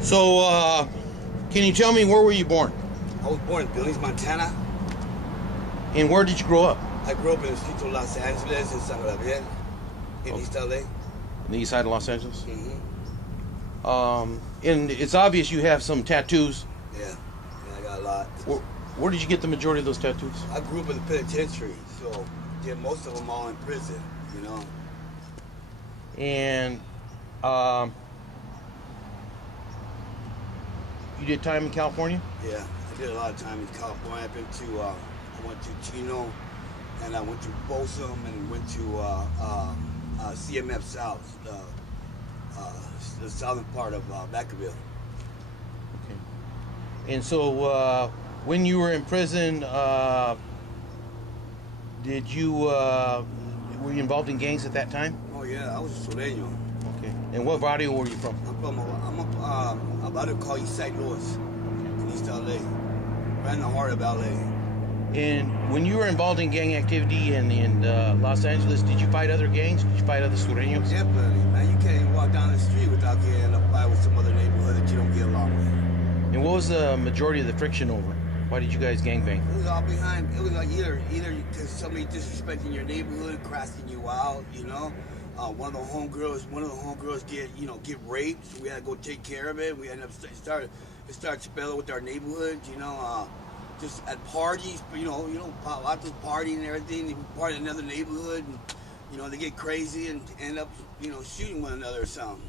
So, can you tell me, where were you born? I was born in Billings, Montana. And where did you grow up? I grew up in the streets of Los Angeles, in San Gabriel, in East LA. In the east side of Los Angeles? Mm-hmm. And it's obvious you have some tattoos. Yeah, I got a lot. Where did you get the majority of those tattoos? I grew up in the penitentiary, so did most of them all in prison, you know. And you did time in California? Yeah, I did a lot of time in California. I've been to, I went to Chino, and I went to Folsom, and went to CMF South, the southern part of Vacaville. Okay. And so, when you were in prison, did you were you involved in gangs at that time? Oh yeah, I was a Sureno. Okay. And what barrio were you from? I'm about to call you St. Louis, in East LA, right in the heart of LA. And when you were involved in gang activity in Los Angeles, did you fight other gangs? Did you fight other Sureños? Definitely, man. You can't even walk down the street without getting in a fight with some other neighborhood that you don't get along with. And what was the majority of the friction over? Why did you guys gangbang? It was all behind. It was like either because somebody disrespecting your neighborhood, crashing you out. You know, one of the homegirls get raped. So we had to go take care of it. We ended up start spelling with our neighborhood. You know, just at parties. You know, lots of partying and everything. They party in another neighborhood, and you know they get crazy and end up shooting one another or something.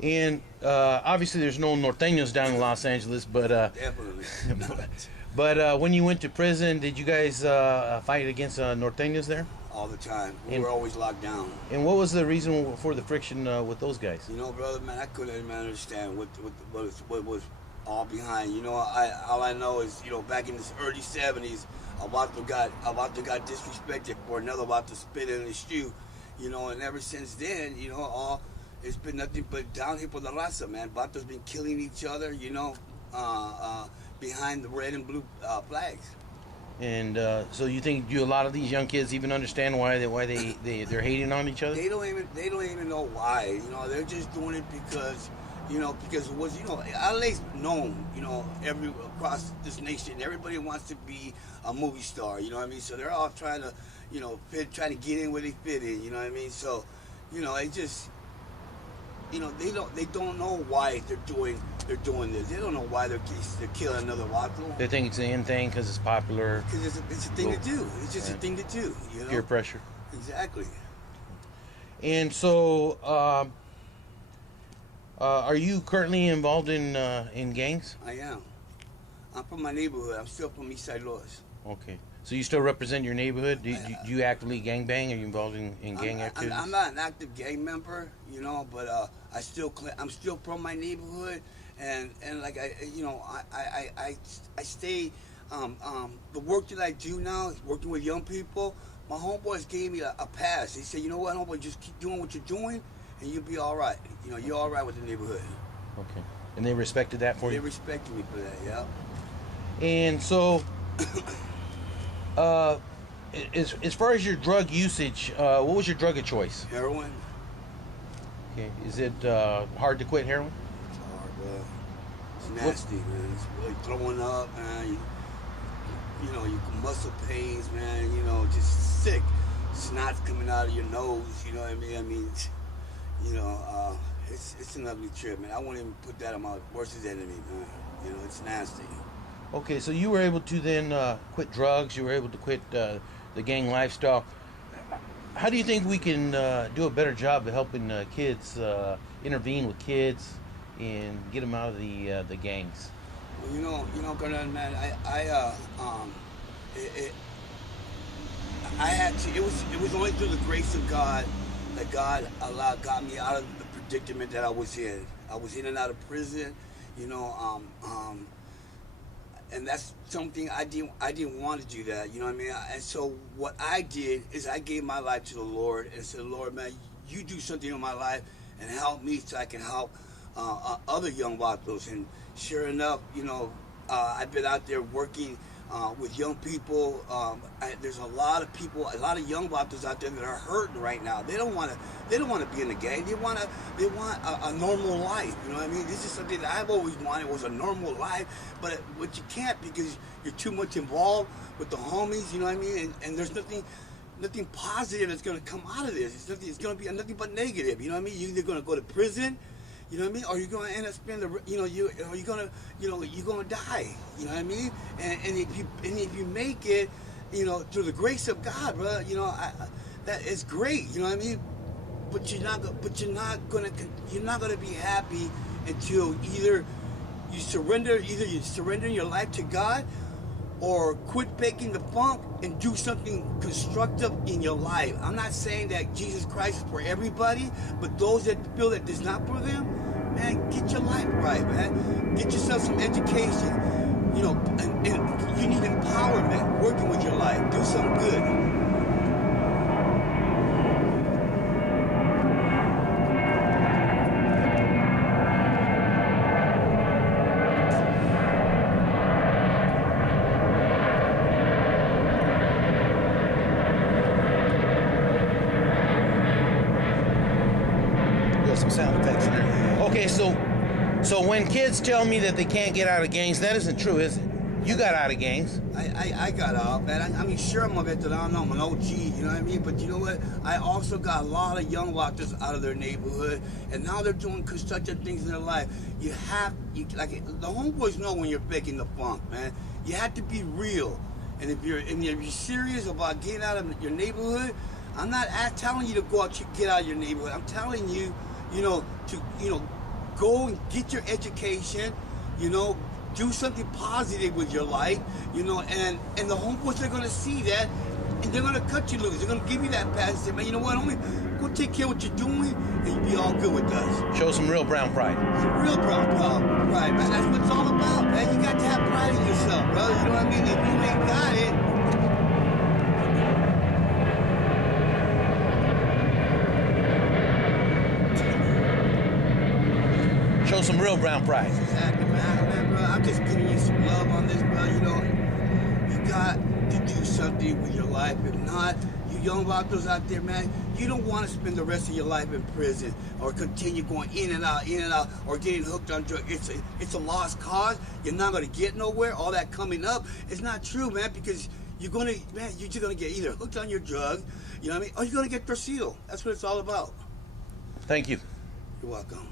And obviously, there's no norteños down in Los Angeles, but Definitely. but when you went to prison, did you guys fight against norteños there? All the time. We were always locked down. And what was the reason for the friction with those guys? You know, brother, man, I couldn't even understand what was all behind. You know, all I know is, back in the early '70s, Avato got disrespected for another about to spit in his shoe. You know, and ever since then, it's been nothing but downhill for the raza, man. Vato's been killing each other, behind the red and blue flags. And so you think a lot of these young kids even understand why they're hating on each other? They don't even know why. They're just doing it because it was, LA's known, across this nation. Everybody wants to be a movie star, you know what I mean? So they're all trying to, trying to get in where they fit in, you know what I mean? So, they just, they don't know why they're doing this. They don't know why they're killing another Vato. They think it's the in thing because it's popular. Because it's a thing to do. It's just a thing to do. Peer pressure. Exactly. And so, are you currently involved in gangs? I am. I'm from my neighborhood. I'm still from East Side Louis. Okay. So you still represent your neighborhood? Do you actively gangbang? Are you involved in gang activities? I'm not an active gang member, but I'm still from my neighborhood, and like I stay. The work that I do now is working with young people. My homeboys gave me a pass. They said, you know what, homeboy, just keep doing what you're doing, and you'll be all right. You're all right with the neighborhood. Okay. And they respected that for you? They respected me for that, yeah. And so, as far as your drug usage, what was your drug of choice? Heroin. Okay. Is it hard to quit heroin? It's hard, bro. It's nasty, man. It's really throwing up, man. You muscle pains, man. Just sick. Snot's coming out of your nose. You know what I mean? It's an ugly trip, man. I won't even put that on my worst enemy, man. It's nasty. Okay, so you were able to then quit drugs. You were able to quit the gang lifestyle. How do you think we can do a better job of helping kids intervene with kids and get them out of the gangs? Well, Garnett, man, I had to. It was only through the grace of God that God got me out of the predicament that I was in. I was in and out of prison, and that's something I didn't want to do that, you know what I mean? And so what I did is I gave my life to the Lord and said, Lord, man, you do something in my life and help me so I can help other young Vatos. And sure enough, I've been out there working with young people. There's a lot of people, a lot of young vatos out there that are hurting right now. They don't want to be in the gang. They want a normal life. You know what I mean? This is something that I've always wanted, was a normal life. But you can't, because you're too much involved with the homies. You know what I mean? And there's nothing positive that's going to come out of this. It's going to be nothing but negative. You know what I mean? You're either going to go to prison, you know what I mean, or you're going to end up spending you're going to die. You know what I mean? And if you make it, through the grace of God, bro, that is great. You know what I mean? But you're not going to be happy until either you're surrendering your life to God, or quit faking the funk and do something constructive in your life. I'm not saying that Jesus Christ is for everybody, but those that feel that it's not for them, man, get your life right, man. Get yourself some education, and you need empowerment, working with your life. Do something good. Some sound effects in there. Okay, so when kids tell me that they can't get out of gangs, that isn't true, is it? You got out of gangs. I got out, man. I mean, sure, I'm a veteran. I'm an OG, you know what I mean? But you know what? I also got a lot of young watchers out of their neighborhood, and now they're doing constructive things in their life. Like the homeboys know when you're faking the funk, man. You have to be real, and if you're serious about getting out of your neighborhood, I'm not telling you to go out, get out of your neighborhood. I'm telling you, to go and get your education, do something positive with your life, and the homeboys are gonna see that, and they're gonna cut you loose. They're gonna give you that pass and say, man, you know what, homie, go take care of what you're doing, and you'll be all good with us. Show some real brown pride. Some real brown pride, man. That's what it's all about, man. You got to have pride in yourself, brother. You know what I mean? If you ain't got it, show some real brown pride. Exactly, man, bro. I'm just giving you some love on this, bro. You got to do something with your life. If not, you young vatos out there, man, you don't want to spend the rest of your life in prison or continue going in and out, or getting hooked on drugs. It's a lost cause. You're not going to get nowhere. All that coming up, it's not true, man, because you're just going to get either hooked on your drugs, you know what I mean, or you're going to get torcido. That's what it's all about. Thank you. You're welcome.